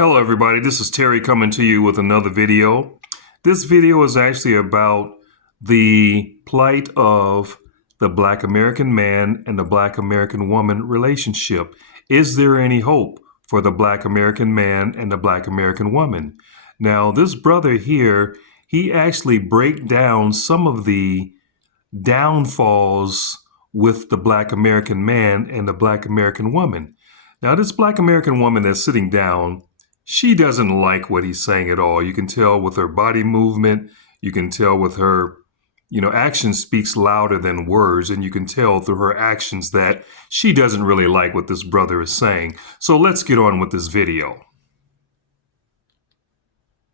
Hello everybody, this is Terry coming to you with another video. This video is actually about the plight of the Black American man and the Black American woman relationship. Is there any hope for the Black American man and the Black American woman? Now, this brother here, he actually break down some of the downfalls with the Black American man and the Black American woman. Now, this Black American woman that's sitting down, she doesn't like what he's saying at all. You can tell with her body movement. You can tell with her, action speaks louder than words. And you can tell through her actions that she doesn't really like what this brother is saying. So let's get on with this video.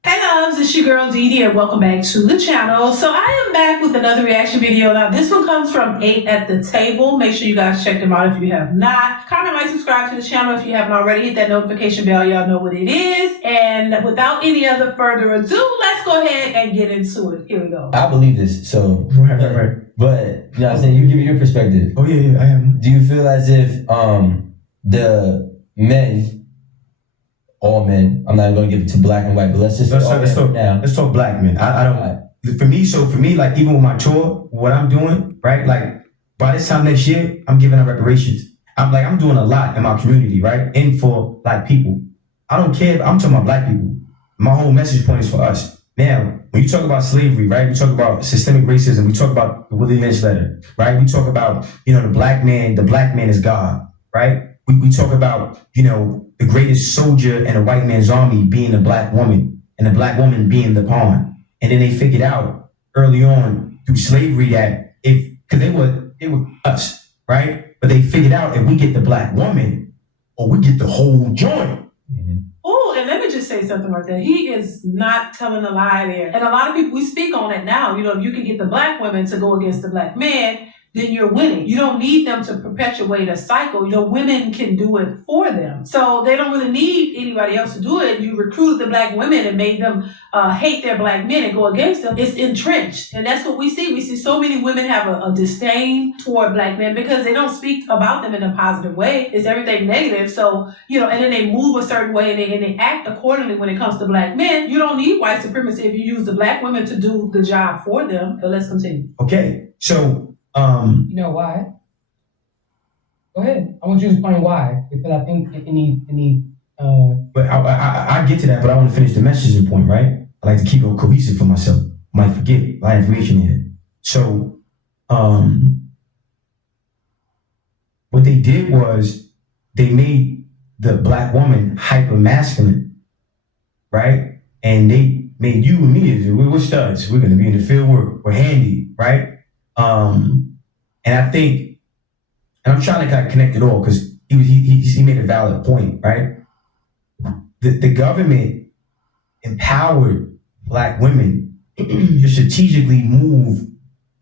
Hey loves, it's your girl Dee Dee and welcome back to the channel. So I am back with another reaction video. Now this one comes from 8 at the Table. Make sure you guys check them out if you have not. Comment, like, subscribe to the channel if you haven't already. Hit that notification bell, y'all know what it is. And without any other further ado, let's go ahead and get into it. Here we go. I believe this, so Right. but you know what I'm saying, you give me your perspective. Oh yeah, I am. Do you feel as if the men, all men, I'm not going to give it to black and white, but let's just Let's all talk, men now. let's talk black men. I don't. For me, like even with my tour, what I'm doing, right? Like by this time next year, I'm giving out reparations. I'm doing a lot in my community, right? And for black people. I don't care. I'm talking about black people. My whole message point is for us. Now, when you talk about slavery, right? We talk about systemic racism. We talk about the Willie Lynch letter, right? We talk about, the black man is God, right? We talk about, the greatest soldier in a white man's army being a black woman and the black woman being the pawn. And then they figured out early on through slavery that because they were us, right? But they figured out if we get the black woman or we get the whole joint. Oh, and let me just say something right there. He is not telling a lie there. And a lot of people, we speak on it now. If you can get the black women to go against the black man, then you're winning. You don't need them to perpetuate a cycle. Women can do it for them. So they don't really need anybody else to do it. You recruited the black women and made them hate their black men and go against them. It's entrenched. And that's what we see. We see so many women have a disdain toward black men because they don't speak about them in a positive way. It's everything negative. So, and then they move a certain way and they act accordingly when it comes to black men. You don't need white supremacy if you use the black women to do the job for them. But let's continue. Okay, so You know why? Go ahead. I want you to explain why, because I think it need. but I get to that, but I want to finish the messaging point, right? I like to keep it cohesive for myself. I might forget a lot of information here. So, what they did was they made the black woman hyper masculine, right? And they made you and me as we're studs. We're gonna be in the field. We're handy, right? And I think, and I'm trying to kind of connect it all because he made a valid point, right? The government empowered black women to strategically move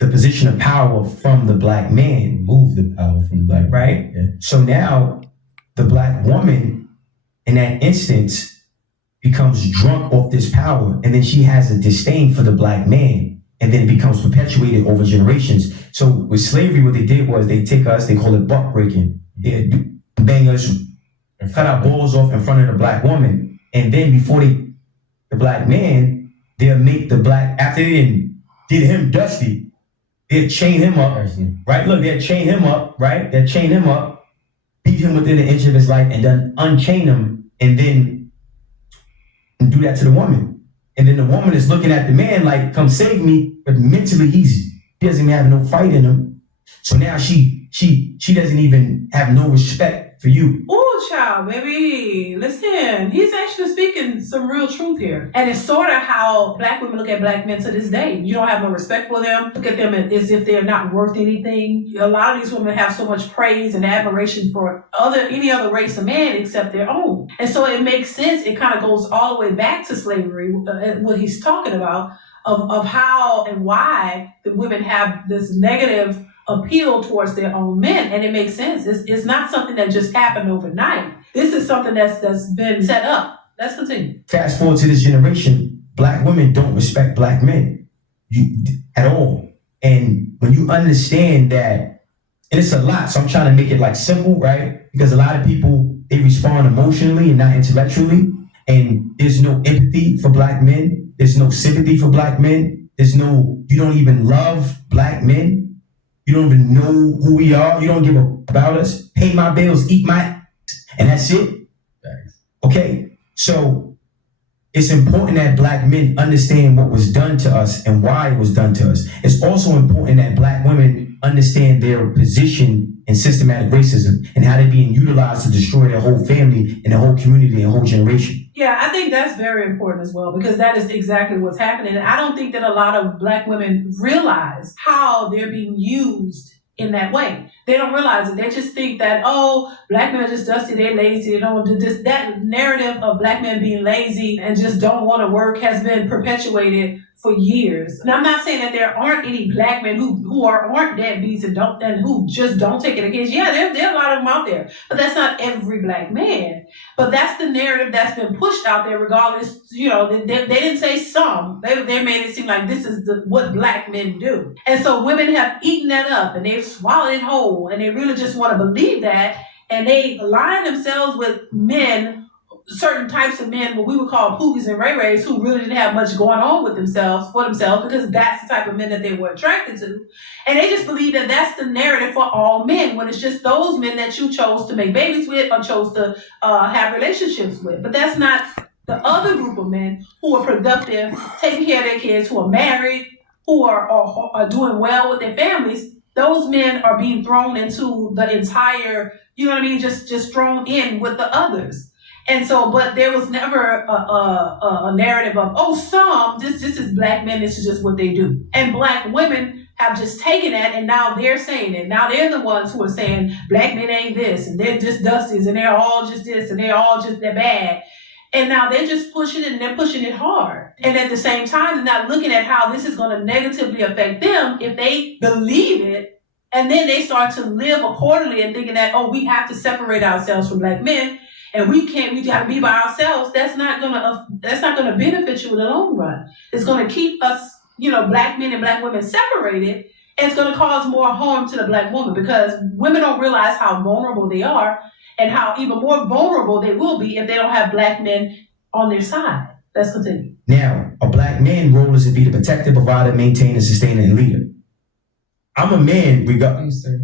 the position of power from the black man. Move the power from the black man. Right? Yeah. So now the black woman in that instance becomes drunk off this power, and then she has a disdain for the black man. And then it becomes perpetuated over generations. So with slavery, what they did was they take us, they call it buck breaking. They bang us, cut our balls off in front of the black woman. And then before the black man, they'll make the black, after they did him dusty, they'll chain him up, right? Look, they'll chain him up, right? They'll chain him up, beat him within an inch of his life, and then unchain him, and then do that to the woman. And then the woman is looking at the man like, come save me, but mentally he doesn't even have no fight in him. So now she doesn't even have no respect for you. Oh, child, baby, listen, he's actually speaking some real truth here. And it's sort of how black women look at black men to this day. You don't have no respect for them. Look at them as if they're not worth anything. A lot of these women have so much praise and admiration for any other race of man except their own. And so it makes sense. It kind of goes all the way back to slavery, what he's talking about, of how and why the women have this negative appeal towards their own men, and it makes sense. It's not something that just happened overnight. This is something that's been set up. Let's continue. Fast forward to this generation, black women don't respect black men at all. And when you understand that, and it's a lot, so I'm trying to make it like simple, right? Because a lot of people, they respond emotionally and not intellectually. and there's no empathy for black men. There's no sympathy for black men. You don't even love black men. You don't even know who we are. You don't give a about us. Pay my bills, eat my, and that's it. Okay, so it's important that black men understand what was done to us and why it was done to us. It's also important that black women understand their position in systematic racism and how they're being utilized to destroy their whole family and their whole community and whole generation. Yeah, I think that's very important as well, because that is exactly what's happening. And I don't think that a lot of black women realize how they're being used in that way. They don't realize it. They just think that, oh, black men are just dusty, they're lazy, they don't do this. That narrative of black men being lazy and just don't want to work has been perpetuated for years. And I'm not saying that there aren't any black men who aren't deadbeats and who just don't take it against. Yeah, there are a lot of them out there, but that's not every black man. But that's the narrative that's been pushed out there, regardless. You know, they didn't say some. They made it seem like this is what black men do, and so women have eaten that up and they've swallowed it whole, and they really just want to believe that, and they align themselves with men. Certain types of men, what we would call poogies and ray-rays, who really didn't have much going on with themselves, because that's the type of men that they were attracted to. And they just believe that that's the narrative for all men, when it's just those men that you chose to make babies with or chose to have relationships with. But that's not the other group of men who are productive, taking care of their kids, who are married, who are doing well with their families. Those men are being thrown into the entire, you know what I mean, just thrown in with the others. And so, but there was never a narrative of, oh, this is black men, this is just what they do. And black women have just taken that, and now they're saying it. Now they're the ones who are saying black men ain't this, and they're just dusties, and they're all just this, and they're bad. And now they're just pushing it, and they're pushing it hard. And at the same time, they're not looking at how this is going to negatively affect them if they believe it. And then they start to live accordingly and thinking that, oh, we have to separate ourselves from black men. And we got to be by ourselves. That's not gonna benefit you in the long run. It's gonna keep us, black men and black women separated. And it's gonna cause more harm to the black woman, because women don't realize how vulnerable they are and how even more vulnerable they will be if they don't have black men on their side. Let's continue. Now, a black man's role is to be the protector, provider, maintainer, sustainer, and leader. I'm a man, Producer.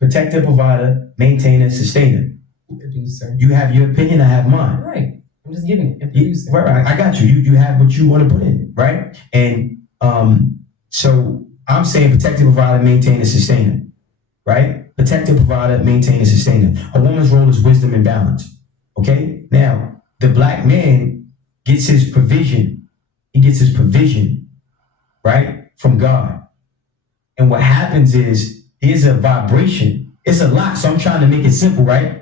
Protector, provider, maintainer, sustainer. Producer. You have your opinion, I have mine. Right. I'm just giving it. Producer. Right. I got you. You have what you want to put in, right? And so I'm saying protector, provider, maintainer, sustainer, right? Protector, provider, maintainer, sustainer. A woman's role is wisdom and balance. Okay? Now, the black man gets his provision. He gets his provision, right? From God. And what happens is there's a vibration. It's a lot, so I'm trying to make it simple, right?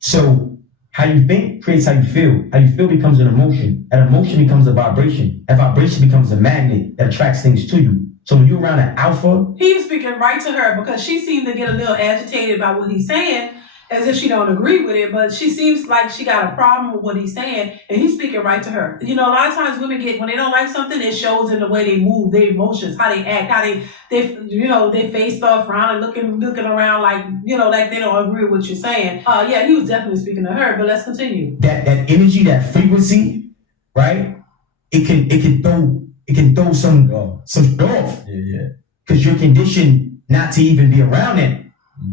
So how you think creates how you feel. How you feel becomes an emotion. That emotion becomes a vibration. That vibration becomes a magnet that attracts things to you. So when you're around an alpha. He was speaking right to her, because she seemed to get a little agitated by what he's saying, as if she don't agree with it, but she seems like she got a problem with what he's saying, and he's speaking right to her. A lot of times women when they don't like something, it shows in the way they move, their emotions, how they act, how they face stuff around and looking around like they don't agree with what you're saying. Yeah, he was definitely speaking to her, but let's continue. That energy, that frequency, right? It can throw some off. Yeah. Because you're conditioned not to even be around it.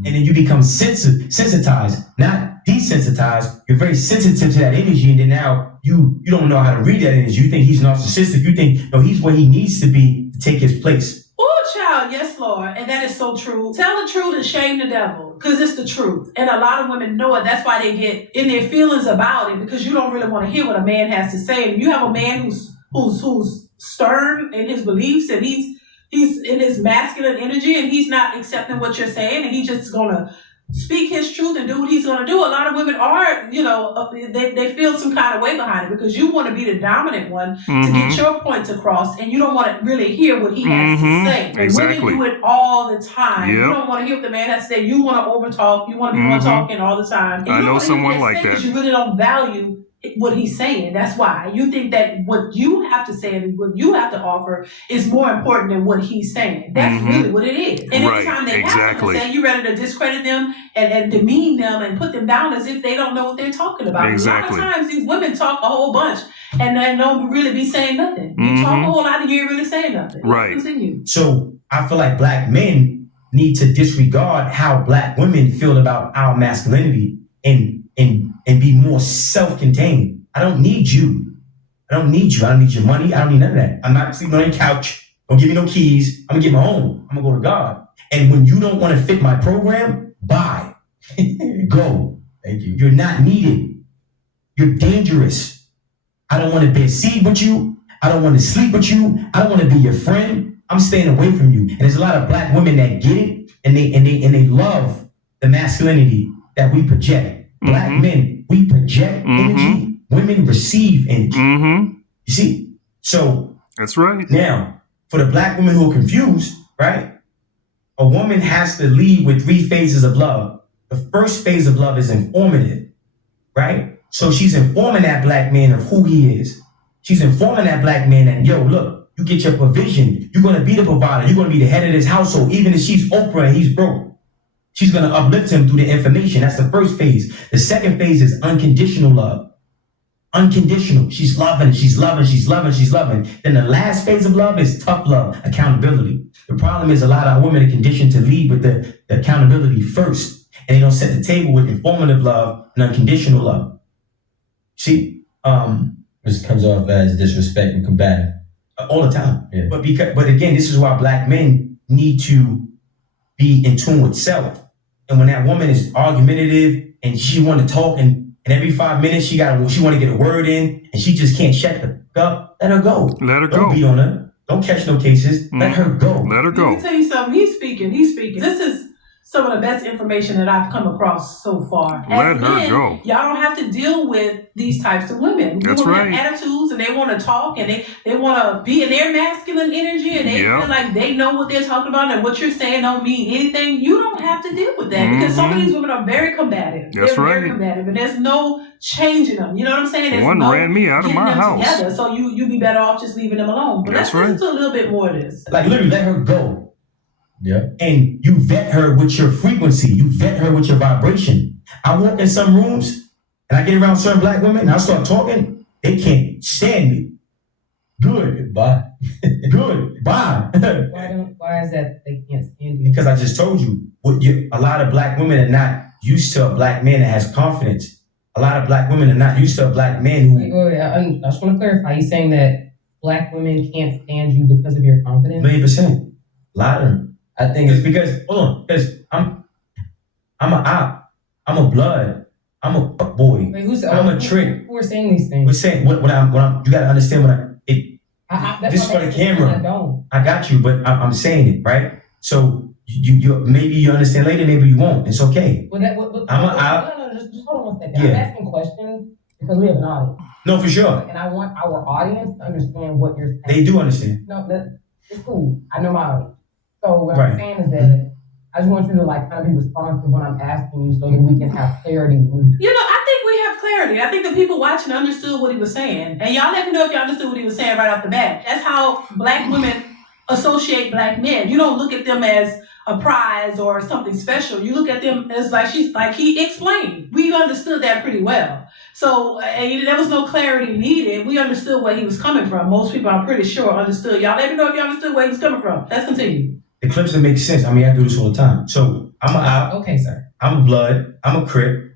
And then you become sensitized, not desensitized. You're very sensitive to that energy, and then now you don't know how to read that energy. You think he's narcissistic. You think, no, he's where he needs to be to take his place. Oh, child, yes, Lord. And that is so true. Tell the truth and shame the devil, because it's the truth. And a lot of women know it. That's why they get in their feelings about it, because you don't really want to hear what a man has to say. And you have a man who's stern in his beliefs, and he's in his masculine energy, and he's not accepting what you're saying, and he's just gonna speak his truth and do what he's gonna do. A lot of women are, they feel some kind of way behind it, because you want to be the dominant one to get your points across, and you don't want to really hear what he has to say. Exactly. Women do it all the time. Yep. You don't want to hear what the man has to say. You want to overtalk. You want to be one talking all the time. And I you know don't someone hear what like they say, that. because you really don't value what he's saying. That's why you think that what you have to say and what you have to offer is more important than what he's saying. That's really what it is. And Right, anytime they exactly. have something to say, you're ready to discredit them and demean them and put them down as if they don't know what they're talking about. Exactly. A lot of times these women talk a whole bunch and they don't really be saying nothing. You talk a whole lot and you ain't really saying nothing. Right. Let's continue. So I feel like black men need to disregard how black women feel about our masculinity and be more self-contained. I don't need you. I don't need you. I don't need your money. I don't need none of that. I'm not sleeping on your couch. Don't give me no keys. I'm gonna get my own. I'm gonna go to God. And when you don't want to fit my program, bye. Go. Thank you. You're not needed. You're dangerous. I don't want to bear seed with you. I don't want to sleep with you. I don't want to be your friend. I'm staying away from you. And there's a lot of black women that get it and they love the masculinity that we project. Black men, we project energy. Women receive energy. You see? So That's right. now, for the black women who are confused, right? A woman has to lead with 3 phases of love. The first phase of love is informative, right? So she's informing that black man of who he is. She's informing that black man that, yo, look, you get your provision. You're going to be the provider. You're going to be the head of this household. Even if she's Oprah and he's broke, she's going to uplift him through the information. That's the first phase. The second phase is unconditional love. Unconditional. She's loving, she's loving, she's loving, she's loving. Then the last phase of love is tough love, accountability. The problem is a lot of women are conditioned to lead with the accountability first, and they don't set the table with informative love and unconditional love. See, Which comes off as disrespect and combative. all the time. Yeah. But again, this is why black men need to be in tune with self. And when that woman is argumentative and she want to talk and every 5 minutes she want to get a word in and she just can't shut the fuck up, let her go. Let her Don't go. beat on her. Don't catch no cases. Let her go. Let her Let go. me tell you something. He's speaking. This is some of the best information that I've come across so far. Let As her men, go. Y'all don't have to deal with these types of women. That's Women right. have attitudes and they want to talk and they want to be in their masculine energy and they Yeah. feel like they know what they're talking about and what you're saying don't mean anything. You don't have to deal with that because some of these women are very combative. That's They're very right. combative and there's no changing them. You know what I'm saying? There's One no ran me out of getting my them house. together. So you be better off just leaving them alone. But That's let's listen right. to a little bit more of this. Like literally let her go. Yeah. And you vet her with your frequency. You vet her with your vibration. I walk in some rooms and I get around certain black women and I start talking. They can't stand me. Good. Bye. Good. Bye. Why is that they can't stand you? Because I just told you, a lot of black women are not used to a black man that has confidence. A lot of black women are not used to a black man who I just want to clarify. He's saying that black women can't stand you because of your confidence? 1,000,000%. A lot of them. I think it's Because hold on, because I'm a op. I'm a blood. I'm a fuck boy. Wait, who's I'm a trick. Who are saying these things? We're saying what I'm. You gotta understand That's this what for the I'm saying, camera. I don't. I got you, but I'm saying it right. So you maybe you understand later, maybe you won't. It's okay. Well, just hold on one second. Yeah. I'm asking questions because we have an audience, No, for sure. and I want our audience to understand what you're saying. They do understand. No, it's cool. I know my audience. So what Right. I'm saying is that I just want you to kind of be responsive when I'm asking you, so that we can have clarity. You know, I think we have clarity. I think the people watching understood what he was saying. And y'all let me know if y'all understood what he was saying right off the bat. That's how black women associate black men. You don't look at them as a prize or something special. You look at them as like he explained. We understood that pretty well. So there was no clarity needed. We understood where he was coming from. Most people, I'm pretty sure, understood. Y'all let me know if y'all understood where he was coming from. Let's continue. The clips that make sense. I mean, I do this all the time. So I'm a op. Okay, sir. I'm a blood. I'm a crip.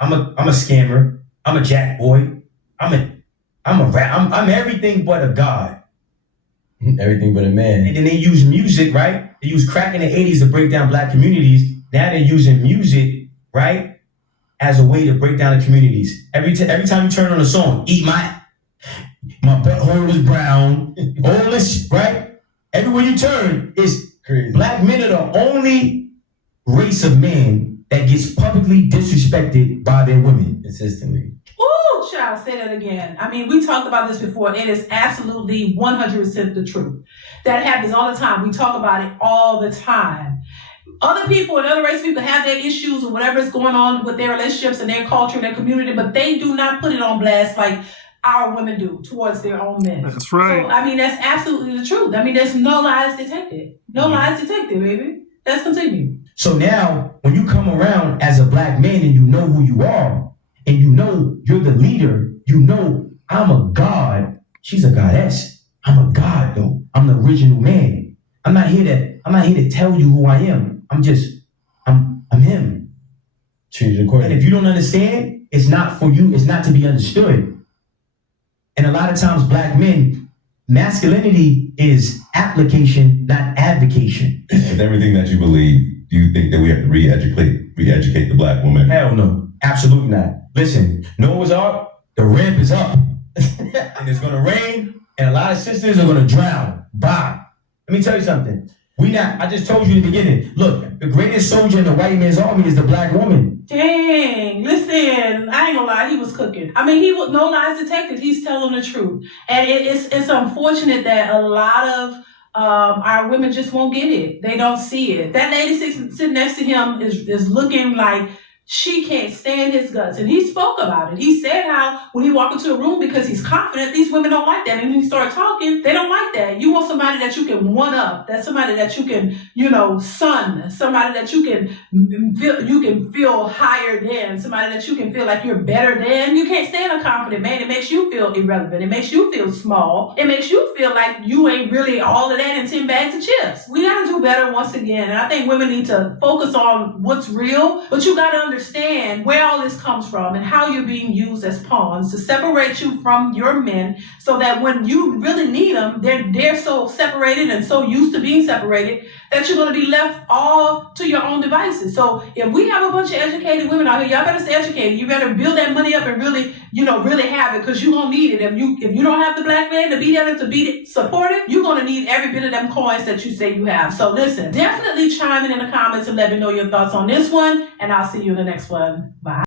I'm a scammer. I'm a jack boy. I'm a rap. I'm everything but a god. everything but a man. And then they use music, right? They use crack in the 80s to break down black communities. Now they're using music, right, as a way to break down the communities. Every time you turn on a song, eat my butthole is brown, all this, right? Everywhere you turn, it's Crazy. black men are the only race of men that gets publicly disrespected by their women. Consistently. Ooh, child, say that again. I mean, we talked about this before. It is absolutely 100% the truth. That happens all the time. We talk about it all the time. Other people and other race people have their issues and whatever is going on with their relationships and their culture and their community, but they do not put it on blast like our women do towards their own men. That's right. So, I mean, that's absolutely the truth. I mean, there's no lies detected. No lies detected, baby. Let's continue. So now, when you come around as a black man and you know who you are, and you know you're the leader, you know I'm a god. She's a goddess. I'm a god, though. I'm the original man. I'm not here to tell you who I am. I'm him. Choose your And coordinates. if you don't understand, it's not for you. It's not to be understood. And a lot of times, black men, masculinity is application, not advocation. With everything that you believe, do you think that we have to re-educate the black woman? Hell no, absolutely not. Listen, Noah's Ark, the ramp is up, and it's gonna rain, and a lot of sisters are gonna drown. Bye. Let me tell you something. I just told you in the beginning. Look, the greatest soldier in the white man's army is the black woman. Dang, listen, I ain't gonna lie, he was cooking. I mean, he was no lies detected. He's telling the truth. And it's unfortunate that a lot of our women just won't get it. They don't see it. That lady sitting next to him is looking like she can't stand his guts. And he spoke about it. He said how when he walked into a room, because he's confident, these women don't like that. And when he started talking, they don't like that. You want somebody that you can one up. That's somebody that you can, son. Somebody that you can feel higher than. Somebody that you can feel like you're better than. You can't stand a confident man. It makes you feel irrelevant. It makes you feel small. It makes you feel like you ain't really all of that in 10 bags of chips. We gotta do better once again. And I think women need to focus on what's real, but you gotta understand where all this comes from and how you're being used as pawns to separate you from your men, so that when you really need them, they're so separated and so used to being separated that you're going to be left all to your own devices. So if we have a bunch of educated women out here, y'all better stay educated. You better build that money up and really have it, because you're going to need it. If you don't have the black man to be there to be supportive, you're going to need every bit of them coins that you say you have. So listen, definitely chime in the comments and let me know your thoughts on this one, and I'll see you in the next one. Bye.